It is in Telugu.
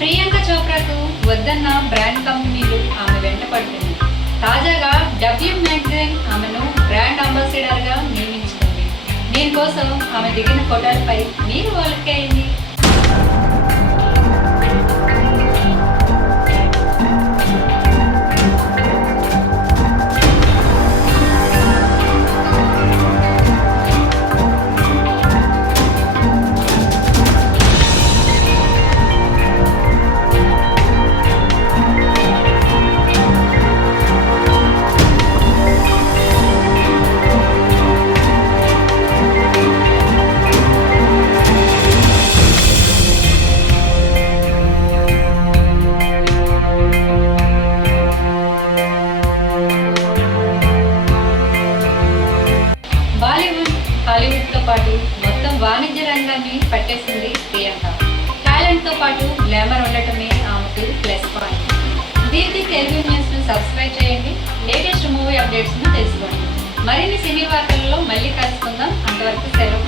ప్రియాంక చోప్రాకు వద్దన్న బ్రాండ్ కంపెనీలు ఆమె వెంట పడుతుంది. తాజాగా డబ్ల్యూ మ్యాగజైన్ ఆమెను బ్రాండ్ అంబాసిడర్గా నియమించుకుంది. దీనికోసం ఆమె దిగిన ఫోటోలపై మీరు వాళ్ళకేయండి పాటు మొత్తం వాణిజ్య రంగాన్ని పట్టేసింది ప్రియాంక. టాలెంట్తో పాటు గ్లామర్ ఉండటమే ఆమెకు ప్లస్ పాయింట్ దీనికి తెలుగు న్యూస్ను సబ్స్క్రైబ్ చేయండి. లేటెస్ట్ మూవీ అప్డేట్స్ను తెలుసుకోండి. మరిన్ని సినీ వార్తలలో మళ్ళీ కలుసుకుందాం. అంతవరకు సెలవు.